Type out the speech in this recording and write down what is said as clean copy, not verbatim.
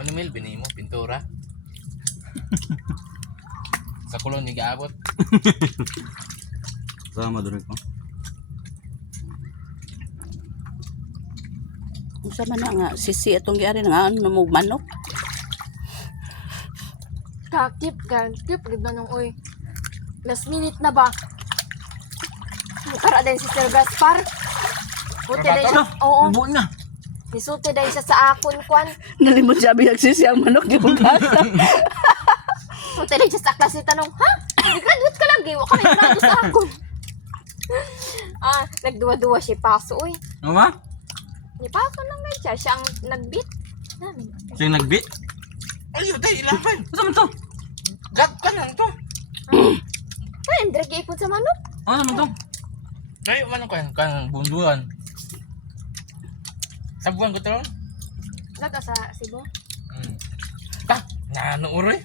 Ano Mel, binili mo? Pintura? Sa kulon, hindi gaabot. Sama doon ko. Unsa man na nga sisi atong giari nga ano mo manok. Kakip, ganda nung uy. Last minute na ba? Mukara din si Sir Gaspar. Buti din siya. Oo. Buo na. Nisulti din siya sa akon, kwan. Nalimot siya biyag sisi ang manok di bugasa. Buti din siya sa klase tanong, ha? Nag-graduate ka lagi. Wa ka may grado sa akon. Nagduwa-duwa siya paso, uy. Ano ba? Ni paso lang na siya. Siya ang nag-beat. Namin. Siya yung nag-beat? Ayaw, tayo, ilapan. Ano naman to? Gag ka lang to. Ay, drag ipon sa manok. Ano naman to? Ngayon, ano ka yan? Kang bunduan. Sabuan ko to. Laga sa Cebu. Ta, nanuuro eh.